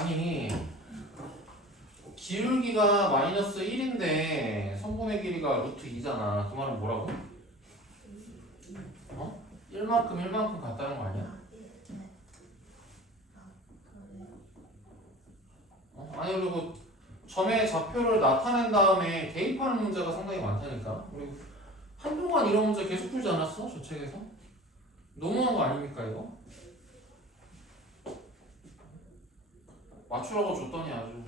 아니 기울기가 마이너스 1인데 성분의 길이가 루트 2잖아. 그 말은 뭐라고? 어? 1만큼 같다는 거 아니야? 아니 그리고 점의 좌표를 나타낸 다음에 대입하는 문제가 상당히 많다니까. 그리고 한동안 이런 문제 계속 풀지 않았어? 저 책에서? 너무한 거 아닙니까 이거? 맞추라고 줬더니 아주.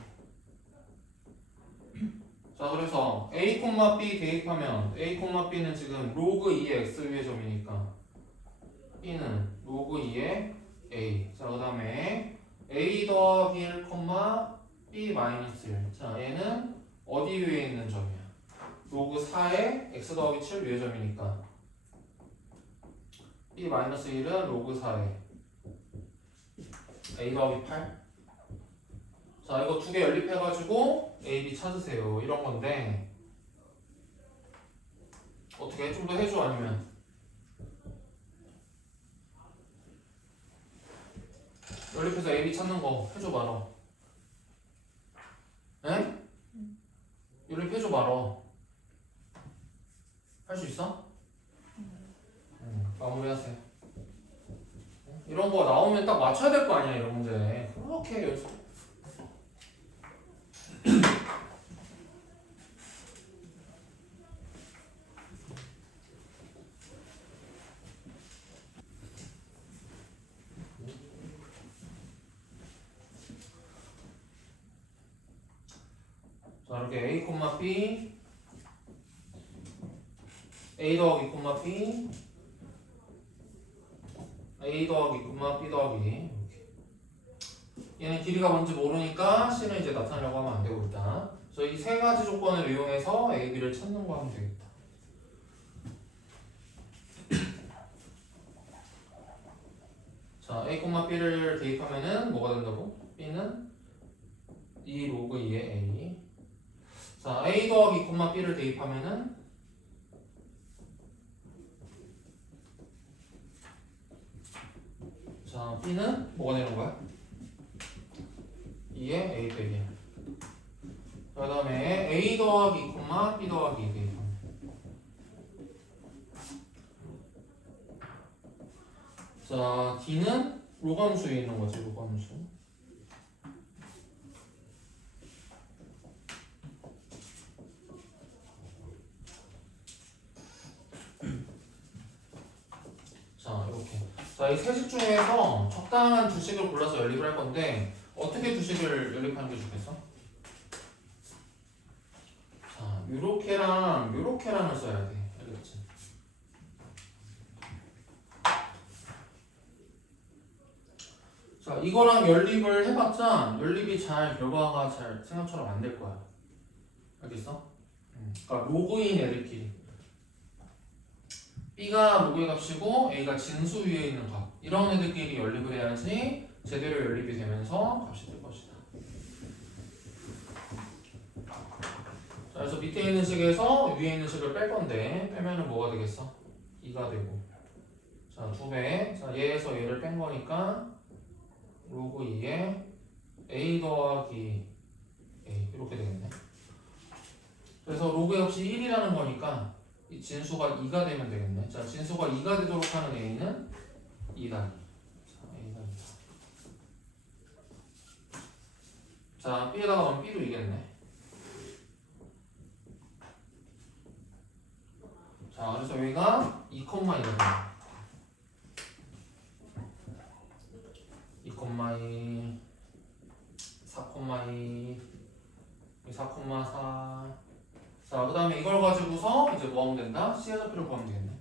자 그래서 a, b 대입하면 a, b는 지금 로그 2의 x위의 점이니까 b는 로그 2의 a. 자 그 다음에 a 더하기 1, b 마이너스 1. 자 얘는 어디 위에 있는 점이야? 로그 4의 x 더하기 7 위의 점이니까 b 마이너스 1은 로그 4의 a 더하기 8. 자 이거 두 개 연립해가지고 a, b 찾으세요. 이런 건데 어떻게 좀 더 해줘 아니면 연립해서 a, b 찾는 거 해줘 말어. 에? 연립해줘 말어. 할 수 있어? 마무리하세요. 이런 거 나오면 딱 맞춰야 될 거 아니야 이런 문제. 그렇게 연습. 자 이렇게 a, b a 더하기 b a 더하기 b 더하기 이렇게. 얘는 길이가 뭔지 모르니까 c는 이제 나타내려고 하면 안 되고 일단 그래서 이 세 가지 조건을 이용해서 a, b를 찾는 거 하면 되겠다. 자 a, b를 대입하면은 뭐가 된다고? b는 2 로그 2의 a. 자 a 더하기 b를 대입하면은 자 b는 뭐가 되는 거야? 2의 a 빼기 1. 그 다음에 a 더하기 b 더하기 2 대입하면 자 d는 로감수에 있는 거지 로감수. 자 이렇게 자 이 세 식 중에서 적당한 두 식을 골라서 연립을 할 건데 어떻게 두 식을 연립하는 게 좋겠어? 자 요렇게랑 요렇게랑을 써야 돼. 알겠지? 자 이거랑 연립을 해봤자 연립이 잘 결과가 잘 생각처럼 안 될 거야. 알겠어? 그러니까 로그인 애들끼리 b가 로그의 값이고 a가 진수 위에 있는 값 이런 애들끼리 연립을 해야지 제대로 연립이 되면서 값이 될 것이다. 자, 그래서 밑에 있는 식에서 위에 있는 식을 뺄 건데 빼면은 뭐가 되겠어? 2가 되고 자 2배 자 얘에서 얘를 뺀 거니까 로그 2에 a 더하기 a 이렇게 되겠네. 그래서 로그의 값이 1이라는 거니까 이 진수가 2가 되면 되겠네. 자 진수가 2가 되도록 하는 a는 2단위. 자 a가 2다. 자 b에다가 넣으면 b도 이겠네. 자 그래서 여기가 2,2가 됩니다. 2,2 4,2 4,4 자 그 다음에 이걸 가지고서 이제 뭐 하면 된다? C의 좌표를 구하면 되겠네.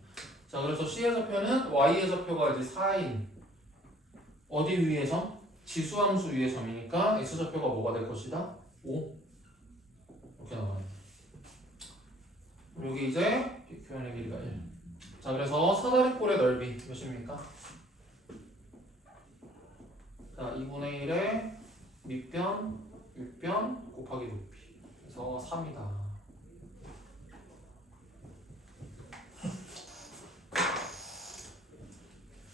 자 그래서 C의 좌표는 Y의 좌표가 이제 4인 어디 위의 점? 지수함수 위의 점이니까 X 좌표가 뭐가 될 것이다? 5 이렇게 나와요. 여기 이제 표현의 길이가 1. 자 그래서 사다리꼴의 넓이 몇입니까? 자 2분의 1의 밑변 6변 곱하기 높이 그래서 3이다.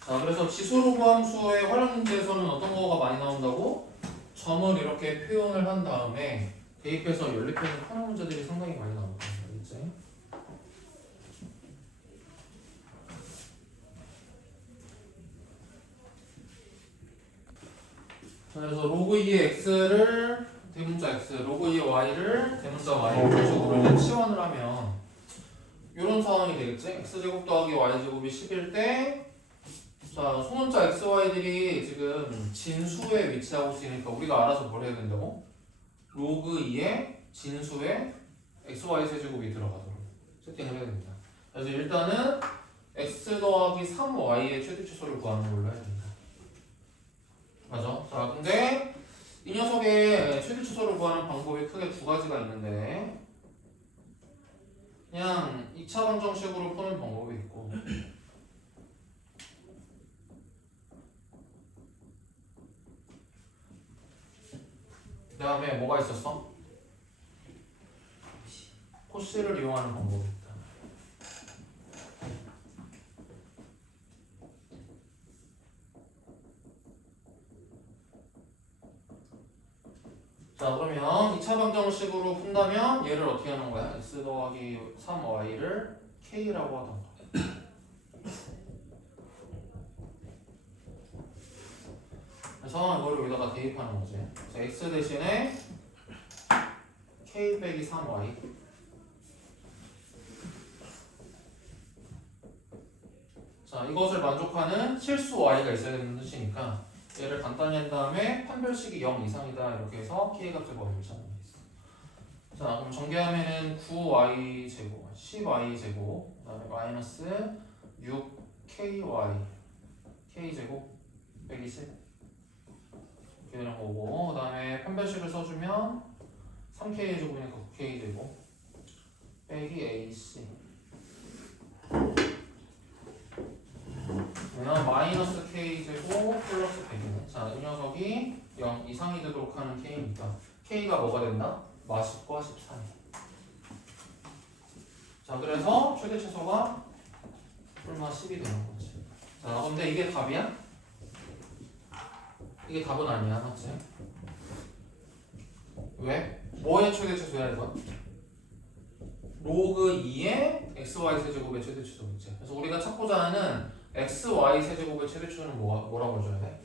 자 그래서 지수로그 함수의 활용 문제에서는 어떤 거가 많이 나온다고? 점을 이렇게 표현을 한 다음에 대입해서 연립해서 푸는 문제들이 상당히 많이 나오거든요. 알겠지? 그래서 로그 2의 x를 대문자 x, 로그 2의 y를 대문자 y 이런 식으로 이제 치환을 하면 이런 상황이 되겠지? x제곱 더하기 y제곱이 10일 때 자, 소문자 xy들이 지금 진수에 위치하고 있으니까 우리가 알아서 뭘 해야 된다고? 로그 2의 진수에 xy 세제곱이 들어가도록 세팅을 해야 됩니다. 그래서 일단은 x 더하기 3y의 최대치수를 구하는 걸로 해야 됩니다. 맞아? 자, 근데 이 녀석의 최대치수를 구하는 방법이 크게 두 가지가 있는데 그냥 2차 방정식으로 푸는 방법이 있고 그 다음에 뭐가 있었어? 코시를 이용하는 방법이 있다. 자, 그러면 2차 방정식으로 푼다면 얘를 어떻게 하는 거야? x 더하기 3y를 k라고 하던가. 그래서 이걸 여기다가 대입하는 거지. 자, x 대신에 k 빼기 3y. 자, 이것을 만족하는 실수 y가 있어야 되는 뜻이니까 얘를 간단히 한 다음에 판별식이 0 이상이다 이렇게 해서 k의 값을 구하면 되는 게 있어. 자, 그럼 전개하면은 9y 제곱, 10y 제곱, 그다음에 마이너스 6ky k 제곱 빼기 10 이렇게 되는 거고, 그다음에 판별식을 써주면 3k 제곱이니까 9k 제곱 빼기 ac. 그러면 마이너스 k 제곱 플러스 100이네. 자, 이 녀석이 0 이상이 되도록 하는 k니까 k가 뭐가 된다? 마십과 13. 자, 그래서 최대 최소가 얼마 10이 되는 거지. 자, 근데 이게 답이야? 이게 답은 아니야, 맞지? 왜? 뭐의 최대 최소야 이거? 로그 2의 xy 세제곱의 최대 최소겠지. 그래서 우리가 찾고자 하는 xy 세제곱의 최대 최소는 뭐라고 해줘야 돼?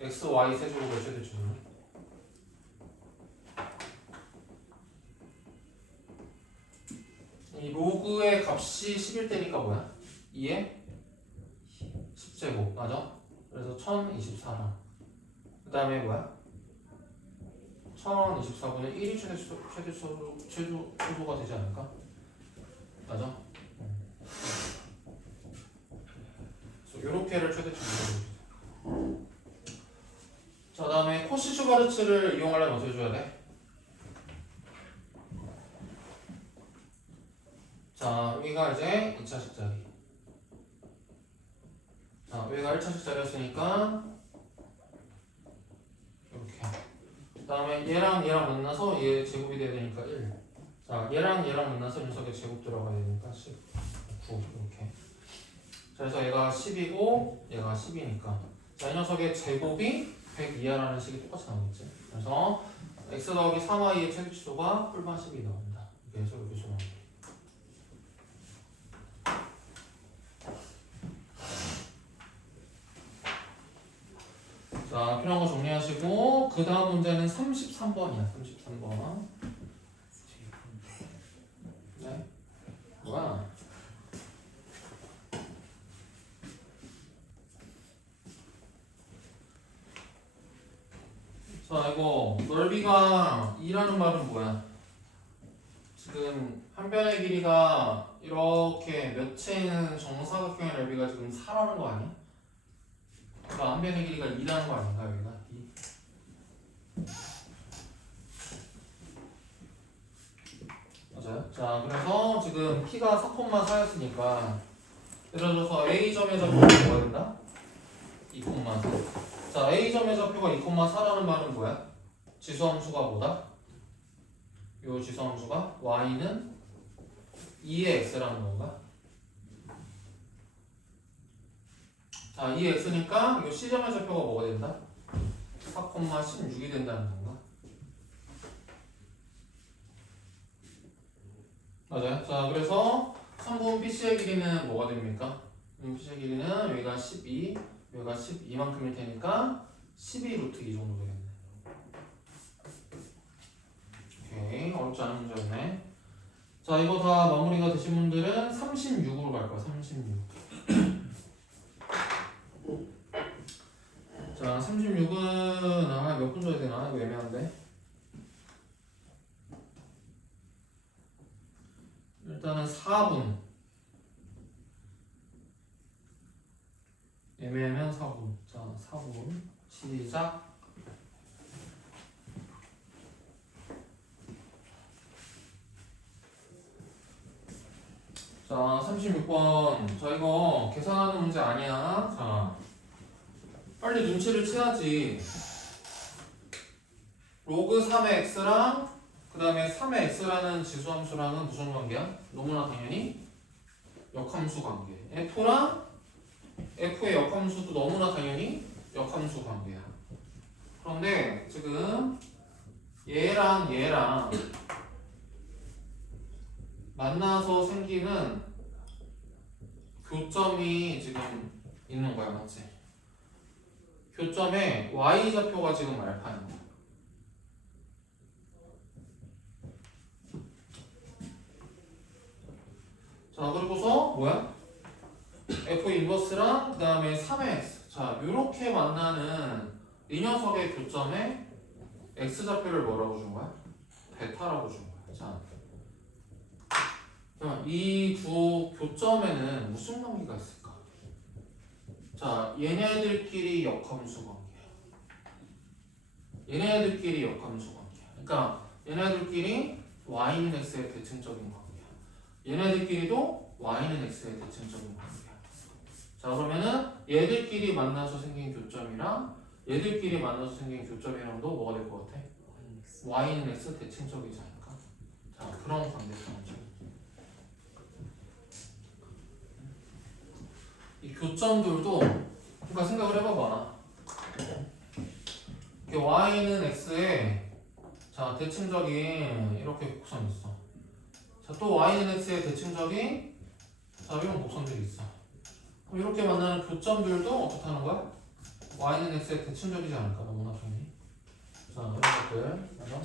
xy 세제곱의 최대 최소는? 이 로그의 값이 10일 때니까 뭐야? 2의 10제곱 맞아? 그래서 1024랑 그 다음에 뭐야? 1024분의 1이 최소가 되지 않을까? 맞아? 그래서 요렇게를 최대 최소로 자, 그 다음에 코시 슈바르츠를 이용하려면 어떻게 해줘야 돼? 자, 여기가 이제 2차식 자리. 자, 여기가 1차식 자리였으니까 이렇게. 그 다음에 얘랑 얘랑 만나서 얘 제곱이 돼야 되니까 1. 자, 얘랑 얘랑 만나서 녀석의 제곱 들어가야 되니까 19 이렇게. 자, 그래서 얘가 10이고 얘가 10이니까 자, 이 녀석의 제곱이 100 이하라는 식이 똑같이 나오겠지. 그래서 x 더하기 3y의 최대치수가 뿔만 10이 나온다. 이렇게 해서 이렇게 적어놓을게. 자, 필요한 거 정리하시고 그 다음 문제는 33번이야. 33번. 네? 뭐야? 자, 이거 넓이가 2라는 말은 뭐야? 지금 한 변의 길이가 이렇게 몇채인 정사각형의 넓이가 지금 4라는 거 아니야? 그러니까 한 변의 길이가 2라는 거 아닌가 여기가? 2. 맞아요? 자, 그래서 지금 키가 4,4였으니까 예를 들어서 A점의 좌표가 뭐가 된다? 2,4. 자, A점의 좌표가 2,4라는 말은 뭐야? 지수함수가 뭐다? 요 지수함수가 y는 2의 x라는 건가? 자, 이 x니까 이거 C점의 좌표가 뭐가 된다? 4,16이 된다는 건가? 맞아요. 자, 그래서 성분 BC의 길이는 뭐가 됩니까? BC의 길이는 여기가 12, 여기가 12만큼일 테니까 12 루트 2 정도 되겠네. 오케이, 어렵지 않은 문제였네. 자, 이거 다 마무리가 되신 분들은 36으로 갈 거야. 36. 자, 36은 몇 분 줘야 되나? 이거 애매한데. 일단은 4분. 애매하면 4분. 자, 4분. 시작. 자, 36번. 자, 이거 계산하는 문제 아니야. 자, 빨리 눈치를 채야지. 로그 3의 x랑 그 다음에 3의 x라는 지수함수랑은 무슨 관계야? 너무나 당연히 역함수 관계. f랑 f의 역함수도 너무나 당연히 역함수 관계야. 그런데 지금 얘랑 얘랑 만나서 생기는 교점이 지금 있는 거야, 맞지? 교점에 y좌표가 지금 알파인 거야. 자, 그리고서 뭐야? f 인버스랑 그 다음에 3의 x. 자, 요렇게 만나는 이 녀석의 교점에 x좌표를 뭐라고 준 거야? 베타라고 준 거야. 자, 이 두 교점에는 무슨 관계가 있을까? 자, 얘네들끼리 역함수 관계야. 얘네들끼리 역함수 관계야. 그러니까 얘네들끼리 y는 x의 대칭적인 관계야. 얘네들끼리도 y는 x의 대칭적인 관계야. 자, 그러면은 얘들끼리 만나서 생긴 교점이랑 얘들끼리 만나서 생긴 교점이랑도 뭐가 될 것 같아? y는 x 대칭적이지 않을까? 자, 그런 관계성이죠. 이 교점들도 그러니까 생각을 해봐봐. y는 x에 자 대칭적인 이렇게 곡선이 있어. 자, 또 y는 x에 대칭적인 자 이런 곡선들이 있어. 그럼 이렇게 만나는 교점들도 어떻게 하는 거야? y는 x에 대칭적이지 않을까? 너무나 당연히. 자, 이런 것들 맞아?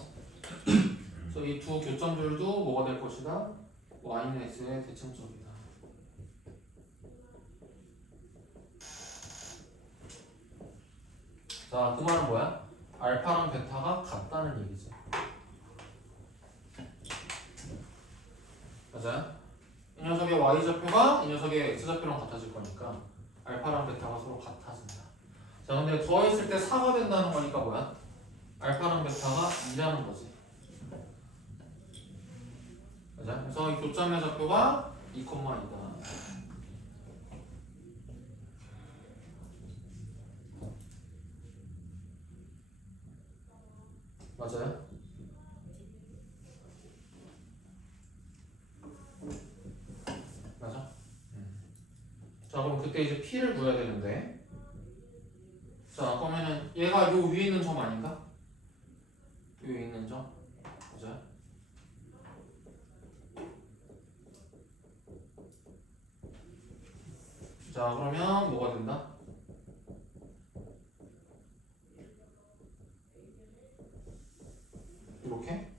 그래서 이 두 교점들도 뭐가 될 것이다? y는 x에 대칭적이다. 자, 그 말은 뭐야? 알파랑 베타가 같다는 얘기지. 맞아요? 이 녀석의 y좌표가 이 녀석의 x좌표랑 같아질 거니까 알파랑 베타가 서로 같아진다. 자, 근데 더했을 때 4가 된다는 거니까 뭐야? 알파랑 베타가 2라는 거지. 맞아? 그래서 이 교점의 좌표가 2,2다. 맞아요? 맞아? 자, 그럼 그때 이제 P를 구해야 되는데 자, 그러면은 얘가 요 위에 있는 점 아닌가? 요 위에 있는 점? 맞아요? 자, 그러면 뭐가 된다? 이렇게?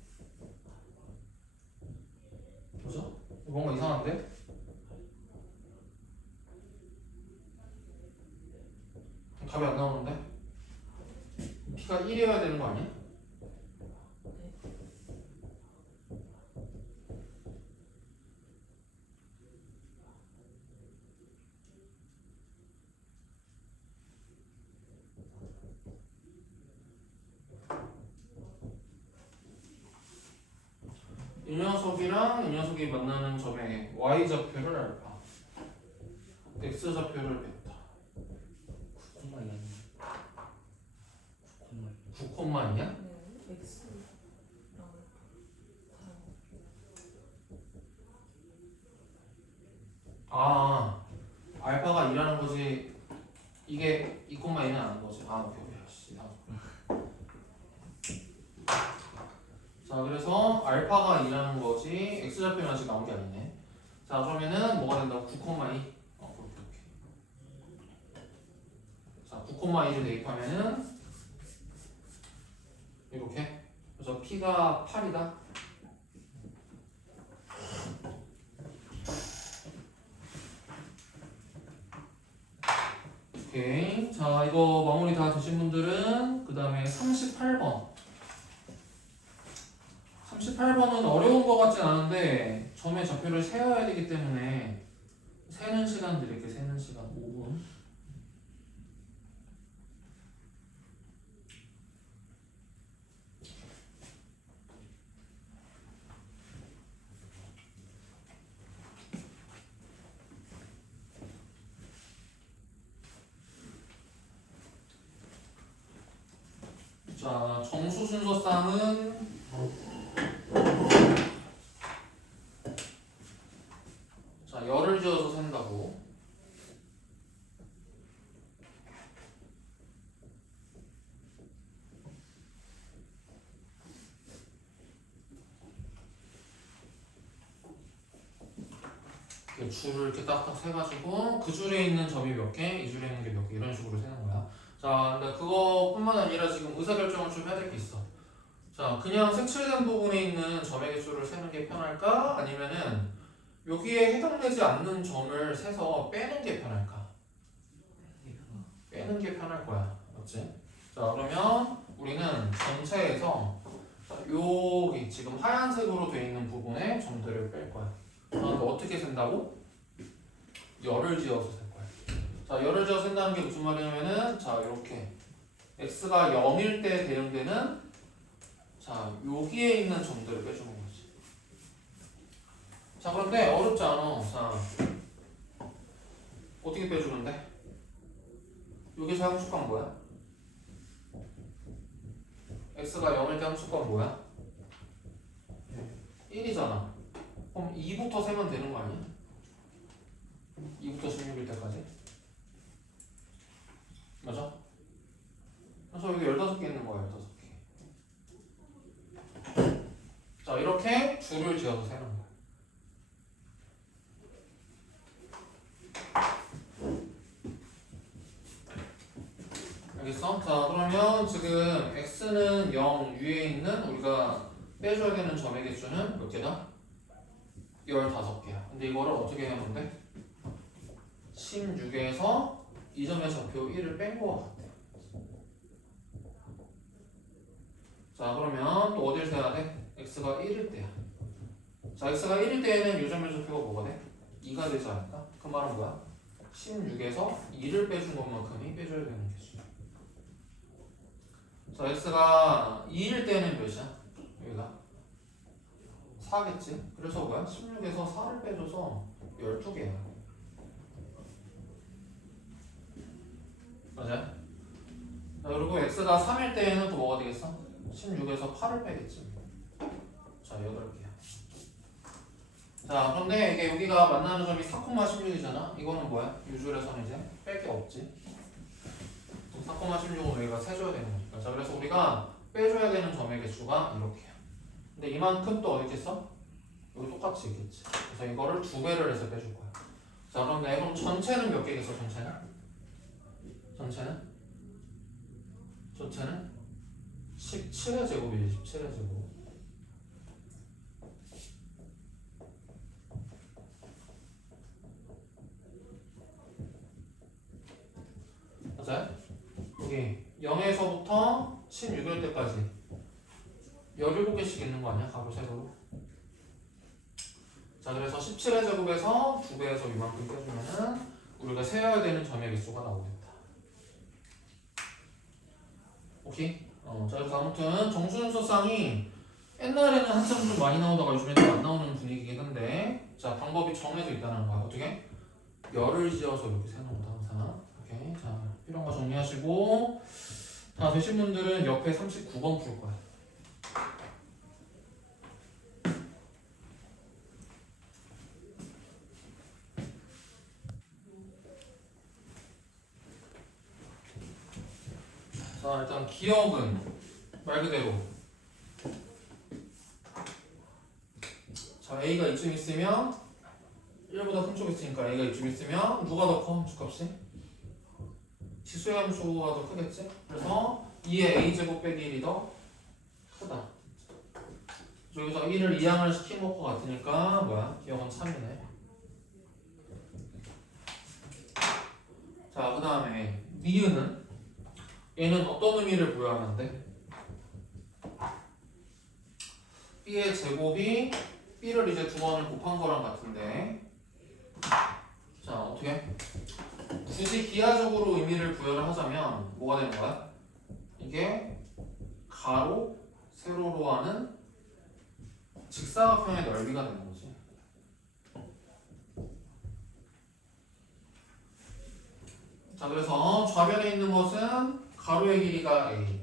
그죠? 뭔가 이상한데? 답이 안 나오는데? P가 1이어야 되는 거 아니야? 이 녀석이랑 이 녀석이 만나는 점의 y좌표를 알파, x좌표를 베타. 9콤마이야? 네, X랑 아, 알파가 2라는 거지 이게 2,2는 아는 거지. 아, 오케이, 오케이. 씨, 자, 그래서 알파가 2라는 거지. x좌표는 아직 나온 게 아니네. 자, 그러면은 뭐가 된다고? 9,2. 그렇게, 이렇게. 자, 9,2를 대입하면은 이렇게. 그래서 p가 8이다. 오케이. 자, 이거 마무리 다 되신 분들은 그 다음에 38번. 38번은 어려운 거 같진 않은데 점의 좌표를 세워야 되기 때문에 세는 시간 드릴게요. 세는 시간 5분. 자, 정수 순서쌍은 자, 열을 지어서 센다고. 이렇게 줄을 이렇게 딱딱 세가지고 그 줄에 있는 점이 몇 개, 이 줄에 있는 게 몇 개 이런 식으로 세는 거야. 자, 근데 그거뿐만 아니라 지금 의사결정을 좀 해야 될 게 있어. 자, 그냥 색칠된 부분에 있는 점의 개수를 세는 게 편할까? 아니면은 여기에 해당되지 않는 점을 세서 빼는 게 편할까? 빼는 게 편할 거야. 맞지? 자, 그러면 우리는 전체에서 자, 여기 지금 하얀색으로 되어 있는 부분에 점들을 뺄 거야. 그런데 어떻게 센다고? 열을 지어서 셀 거야. 자, 열을 지어서 센다는 게 무슨 말이냐면은 자, 이렇게 x가 0일 때 대응되는 자, 여기에 있는 점들을 빼주는 거지. 자, 그런데 어렵지 않아. 자, 어떻게 빼주는데? 여기서 함수값 뭐야? x가 0일 때 함수값 뭐야? 1이잖아. 그럼 2부터 세면 되는 거 아니야? 2부터 16일 때까지? 맞아? 그래서 여기 15개 있는 거야, 15개. 자, 이렇게 줄을 지어서 세는 거야. 알겠어? 자, 그러면 지금 x는 0 위에 있는 우리가 빼줘야 되는 점의 개수는 몇 개다? 15개야. 근데 이거를 어떻게 하면 돼? 16에서 이 점의 좌표 1을 뺀 거 같아. 자, 그러면 또 어딜 세야 돼? x가 1일 때야. 자, x가 1일 때에는 이 점의 좌표가 뭐가 돼? 2가 되지 않을까? 그 말은 뭐야? 16에서 2를 빼준 것만큼이 빼줘야 되는 개수. 자, x가 2일 때는 몇이야? 여기가 4겠지? 그래서 뭐야? 16에서 4를 빼줘서 12개야. 맞아요? 자, 그리고 x가 3일 때에는 또 뭐가 되겠어? 16에서 8을 빼겠지. 자, 8개야. 자, 그런데 이게 여기가 만나는 점이 4,16이잖아? 이거는 뭐야? 유줄에서는 이제 뺄 게 없지. 4,16은 우리가 세줘야 되는 거니까. 자, 그래서 우리가 빼줘야 되는 점의 개수가 이렇게야. 근데 이만큼 또 어디 있겠어? 여기 똑같이 있겠지. 그래서 이거를 2배를 해서 빼줄 거야. 자, 그런데 그럼 전체는 몇 개겠어? 전체는? 전체는? 전체는? 17의 제곱이지. 17의 제곱. 맞아요? 여기 0에서부터 16일 때까지 17개씩 있는 거 아니야? 가로 세로로. 자, 그래서 17의 제곱에서 2배에서 이만큼 빼주면은 우리가 세어야 되는 점의 개수가 나오겠다. 오케이? 자, 그래서 아무튼 정수준수쌍이 옛날에는 한참 좀 많이 나오다가 요즘에 좀 안 나오는 분위기긴 한데 자, 방법이 정해져 있다는 거야. 어떻게? 열을 지어서 이렇게 세는 거다 항상. 오케이? 자, 이런 거 정리하시고 다 되신 분들은 옆에 39번 풀 거야. 자, 일단 기억은 말 그대로. 자, A가 이쯤 있으면 1보다 큰 쪽에 있으니까 A가 이쯤 있으면 누가 더 커? 함수값이? 지수의 함수가 더 크겠지? 그래서 2의 A제곱 빼기 1이 더 크다. 여기서 1을 2항을 시킨 것과 같으니까 뭐야? 기억은 참이네. 자, 그 다음에 니은은 얘는 어떤 의미를 부여하는데? B의 제곱이 B를 이제 두 번을 곱한 거랑 같은데, 자, 어떻게? 굳이 기하적으로 의미를 부여를 하자면 뭐가 되는 거야? 이게 가로, 세로로 하는 직사각형의 넓이가 되는 거지. 자, 그래서 좌변에 있는 것은 가로의 길이가 A.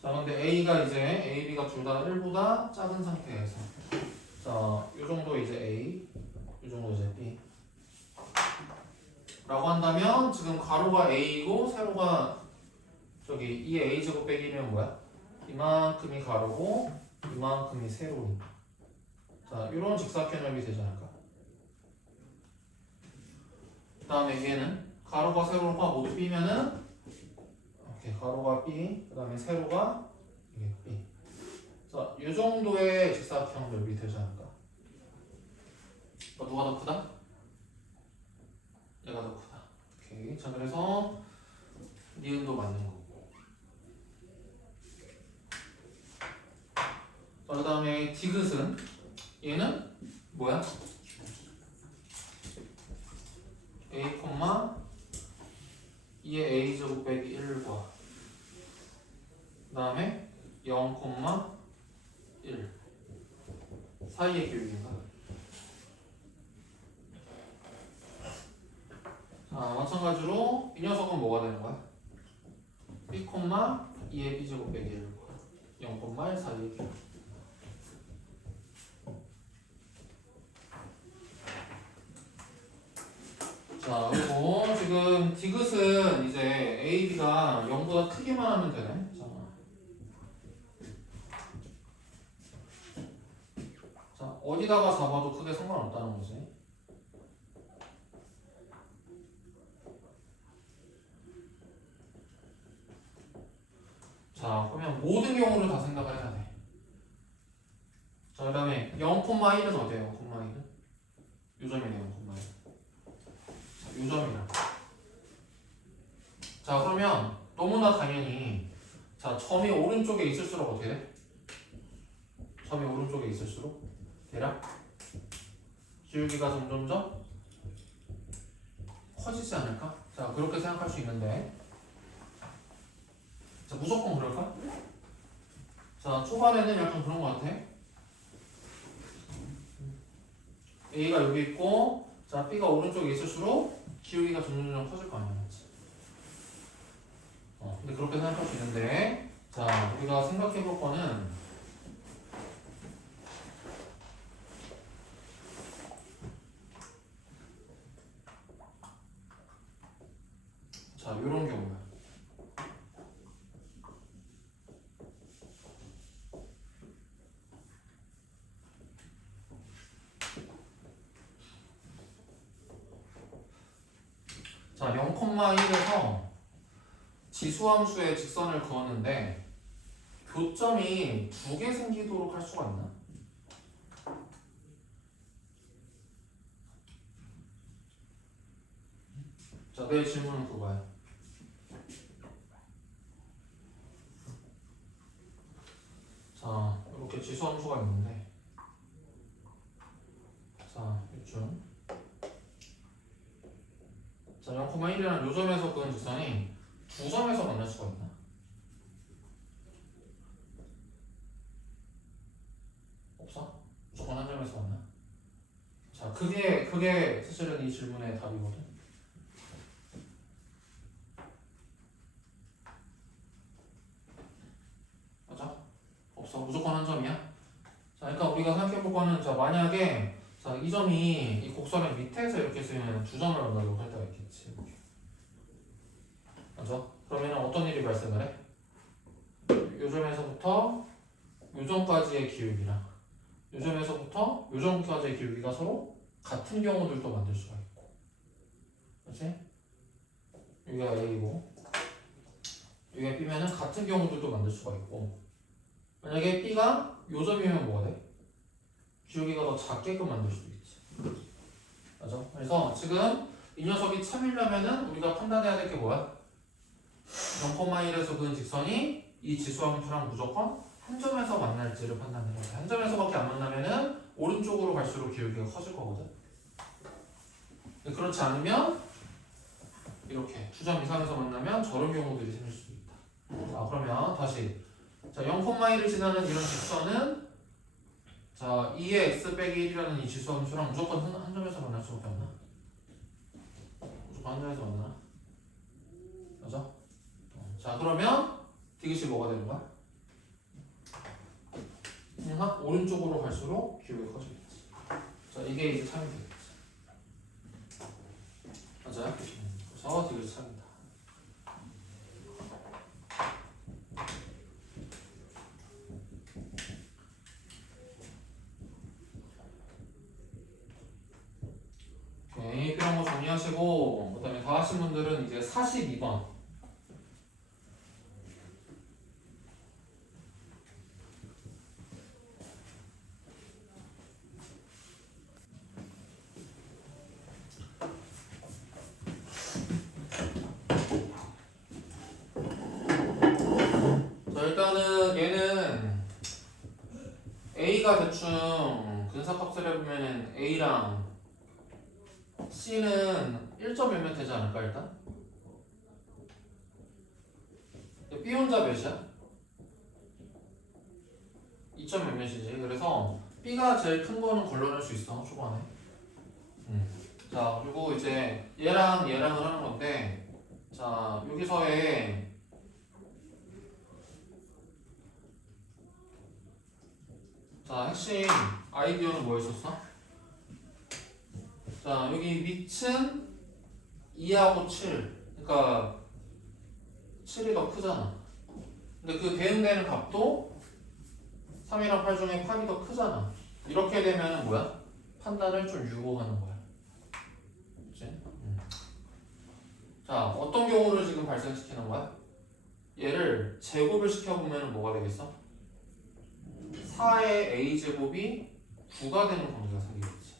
자, 근데 A가 이제 AB가 둘 다 1보다 작은 상태에서, 자, 요 정도 이제 A, 요 정도 이제 B 라고 한다면 지금 가로가 A이고 세로가 저기 2의 A제곱 빼기 1이면 뭐야? 이만큼이 가로고 이만큼이 세로인. 자, 이런 직사각형 넓이 되지 않을까? 그 다음에 얘는 가로가 세로가 모두 B면은 이렇게 가로가 B, 그 다음에 세로가 이게 B. 자, 이 정도의 직사각형 넓이 되지 않을까? 누가 더 크다? 얘가 더 크다. 오케이. 자, 그래서 니은도 맞는 거고. 자, 그 다음에 디귿은 얘는 뭐야? A, 2의 A제곱 빼기 1과 그 다음에 0, 1 사이의 기울기인가? 자, 마찬가지로 이 녀석은 뭐가 되는 거야? B, 2의 B제곱 빼기 1과 0, 1 사이의 기울기. 자, 그리고 지금 디귿은 이제 AB가 0보다 크기만 하면 되네. 자, 어디다가 잡아도 크게 상관없다는 거지. 자, 그러면 모든 경우를 다 생각을 해야 돼. 자, 그 다음에 0,1은 어디에요? 0,1은? 요 점이네요, 0,1. 자, 요 점이라. 자, 그러면 너무나 당연히 자, 점이 오른쪽에 있을수록 어떻게 돼? 점이 오른쪽에 있을수록 대략 기울기가 점점점 커지지 않을까? 자, 그렇게 생각할 수 있는데, 자, 무조건 그럴까? 자, 초반에는 약간 그런 것 같아. A가 여기 있고, 자, B가 오른쪽에 있을수록 기울기가 점점점 커질 거 아니야, 맞지? 근데 그렇게 생각할 수 있는데, 자, 우리가 생각해 볼 거는, 자, 요런 경우야. 자, 0,1에서 지수함수의 직선을 그었는데 교점이 두 개 생기도록 할 수가 있나? 자, 내 질문은 그거야. 자, 이렇게 지수함수가 있는데, 자, 이쯤. 자, 0,1이라는 요 점에서 그은 직선이 두 점에서 만날 수가 있나? 없어? 무조건 한 점에서 만나? 자, 그게 사실은 이 질문의 답이거든. 맞아? 없어. 무조건 한 점이야? 자, 그러니까 우리가 생각해 볼 거는, 자, 만약에, 자, 이 점이 이 곡선의 밑에서 이렇게 쓰면 두 점을 만나도록 할 때가 있겠지. 맞아? 그러면 어떤 일이 발생을 해? 요점에서부터 요점까지의 기울기랑 요점에서부터 요점까지의 기울기가 서로 같은 경우들도 만들 수가 있고, 그렇지? 여기가 A고 여기가 B면은 같은 경우들도 만들 수가 있고, 만약에 B가 요점이면 뭐가 돼? 기울기가 더 작게끔 만들 수도 있지. 맞아? 그래서 지금 이 녀석이 참이려면은 우리가 판단해야 될 게 뭐야? 0,1에서 그은 직선이 이 지수함수랑 무조건 한 점에서 만날지를 판단해야 돼. 한 점에서밖에 안 만나면은 오른쪽으로 갈수록 기울기가 커질 거거든. 그렇지 않으면 이렇게 두 점 이상에서 만나면 저런 경우들이 생길 수도 있다. 자, 그러면 다시 자 0,1을 지나는 이런 직선은 자 2의 x 빼기 1이라는 이 지수함수랑 무조건 한 점에서 만날 수밖에 없나? 무조건 한 점에서 만나나? 맞아? 자 그러면 디귿이 뭐가 되는 거야? 오른쪽으로 갈수록 기울기가 커지겠지. 자 이게 이제 참이 되겠지. 맞아요? 그래서 디귿이 참이다. 오케이, 필요한 거 정리하시고 그 다음에 다 하신 분들은 이제 42번 자 일단은 얘는 A가 대충 근사값을 해보면은 A랑 C는 1점 몇몇 되지 않을까 일단? B 혼자 몇이야? 2점 몇몇이지. 그래서 B가 제일 큰 거는 걸러낼 수 있어 초반에. 자 그리고 이제 얘랑 얘랑을 하는 건데 자 여기서의 자 핵심 아이디어는 뭐였었어? 자 여기 밑은 2하고 7 그러니까 7이 더 크잖아. 근데 그 대응되는 값도 3이랑 8 중에 8이 더 크잖아. 이렇게 되면 뭐야? 판단을 좀 유보하는 거야. 그치? 자 어떤 경우를 지금 발생시키는 거야? 얘를 제곱을 시켜보면 뭐가 되겠어? 4의 a제곱이 9가 되는 관계가 생기겠지.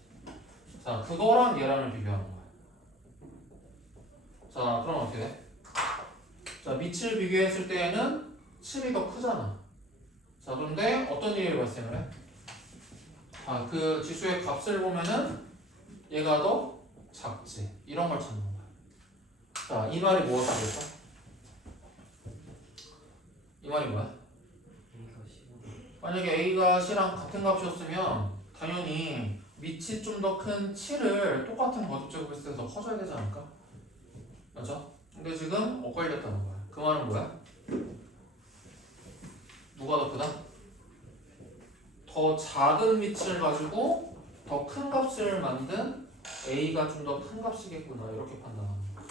자 그거랑 얘랑을 비교하는 거야. 자 그럼 어떻게 돼? 자 밑을 비교했을 때에는 7이 더 크잖아. 자 그런데 어떤 일이 발생을 해? 아, 그 지수의 값을 보면은 얘가 더 작지. 이런 걸 찾는 거야. 자, 이 말이 무엇을 하겠어? 이 말이 뭐야? 만약에 A가 C랑 같은 값이었으면 당연히 밑이 좀 더 큰 7을 똑같은 거듭제곱했을 때 더 커져야 되지 않을까? 맞죠? 근데 지금 엇갈렸다는 거야. 그 말은 뭐야? 누가 더 크다? 더 작은 밑을 가지고 더 큰 값을 만든 A가 좀 더 큰 값이겠구나 이렇게 판단하는 거야.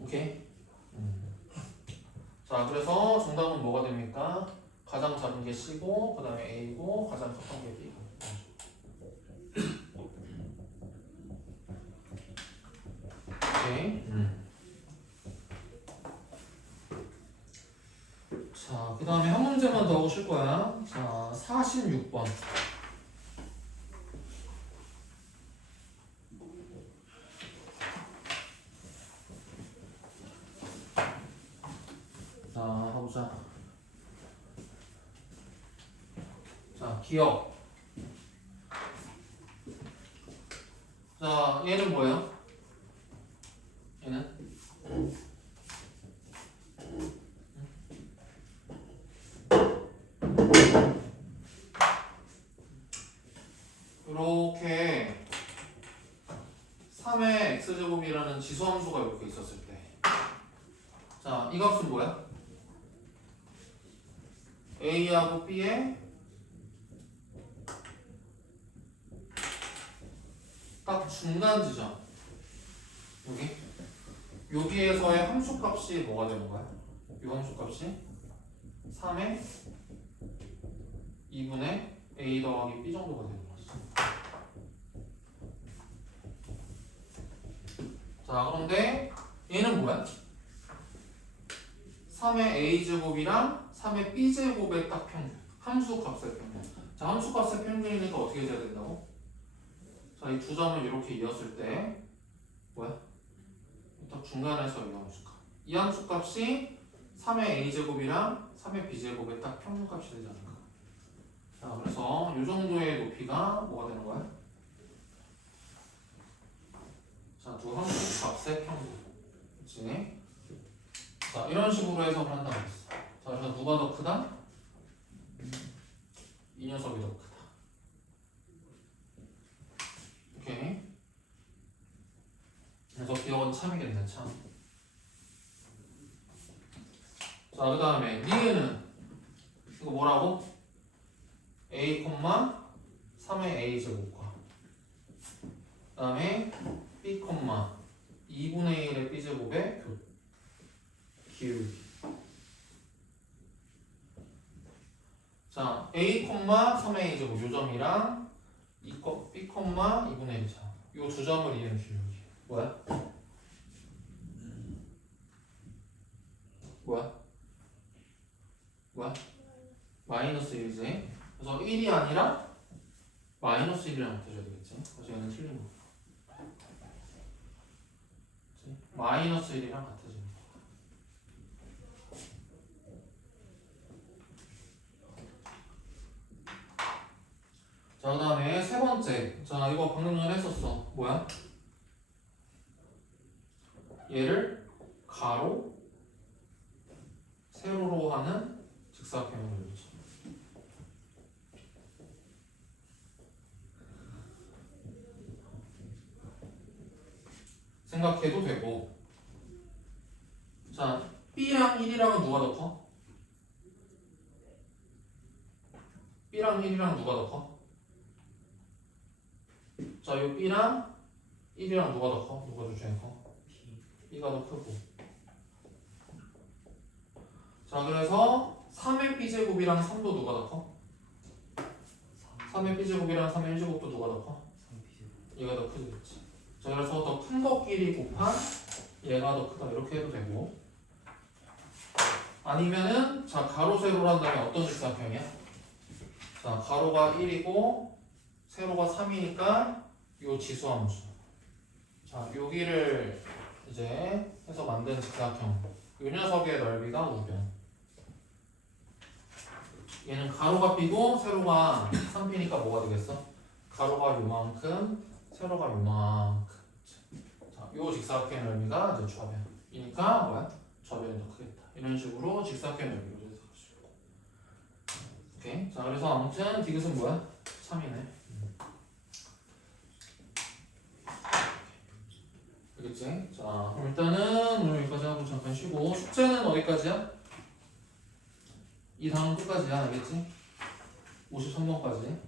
오케이? 자 그래서 정답은 뭐가 됩니까? 가장 작은 게 C고 그 다음에 A고 가장 컸던 게 B고. 오케이? 자, 그 다음에 한 문제만 더 오실 거야. 자, 46번. 자, 가보자. 자, 기억. 자, 얘는 뭐예요? 얘는? 이렇게 3의 x제곱이라는 지수함수가 이렇게 있었을 때. 자, 이 값은 뭐야? A하고 B의 딱 중간 지점. 여기. 여기에서의 함수값이 뭐가 되는 거야? 이 함수값이 3의 2분의 a 더하기 b 정도가 되는 거지. 자, 그런데 얘는 뭐야? 3의 a제곱이랑 3의 b제곱의 딱 평균. 함수값의 평균. 자, 함수값의 평균이니까 어떻게 해야 된다고? 자, 이 두 점을 이렇게 이었을 때 뭐야? 딱 중간에서 이 함수값. 이 함수값이 3의 a제곱이랑 3의 b제곱의 딱 평균값이 되지 않을까? 자, 그래서 이 정도의 높이가 뭐가 되는 거야? 자, 두 함수값의 평균. 그치? 자, 이런 식으로 해석을 한다고 했어. 자, 그래서 누가 더 크다? 이 녀석이 더 크다. 오케이. 그래서 기억은 참이겠네, 참. 자, 그 다음에 니은 이거 뭐라고? a, 3의 a 제곱과 그 다음에 b, 2분의 1의 b 제곱의 기울기. 자, a, 3의 a 제곱 요 점이랑 b, 2분의 1 점. 요 두 점을 이은 기울기. 뭐야? 뭐야? 마이너스 1이지. 그래서 1이 아니라 마이너스 1이랑 같아져야 되겠지. 그래서 얘는 틀린 거. 마이너스 1이랑 같아지는 거. 자, 그 다음에 세 번째. 자, 이거 방금 전에 했었어. 뭐야? 얘를 가로, 세로로 하는 직사각형을 그리죠. 생각해도 되고. 자, B랑 1이랑은 누가 더 커? B랑 1이랑 누가 더 커? 자, 요 B랑 1이랑 누가 더 커? 누가 더 중에 커? B가 더 크고. 자, 그래서 3의 B제곱이랑 3도 누가 더 커? 3의 B제곱이랑 3의 1제곱도 누가 더 커? 얘가 더 크지, 그렇지? 자, 그래서 더 큰 것끼리 곱한 얘가 더 크다 이렇게 해도 되고. 아니면은 자, 가로 세로로 한다면 어떤 직사각형이야? 자, 가로가 1이고 세로가 3이니까 요 지수함수. 자, 여기를 이제 해서 만든 직사각형. 요 녀석의 넓이가 우변. 얘는 가로가 B고 세로가 3B니까 뭐가 되겠어? 가로가 요만큼, 세로가 요만큼. 자, 요 직사각형의 넓이가 이제 좌변이니까 뭐야? 좌변이 더 크겠다. 이런 식으로 직사각형의 넓이로 해석할 수 있고. 오케이. 자, 그래서 아무튼 디귿은 뭐야? 3이네. 알겠지? 자, 그럼 일단은 오늘 여기까지 하고 잠깐 쉬고 숙제는 어디까지야? 이 다음 끝까지야, 알겠지? 53번까지.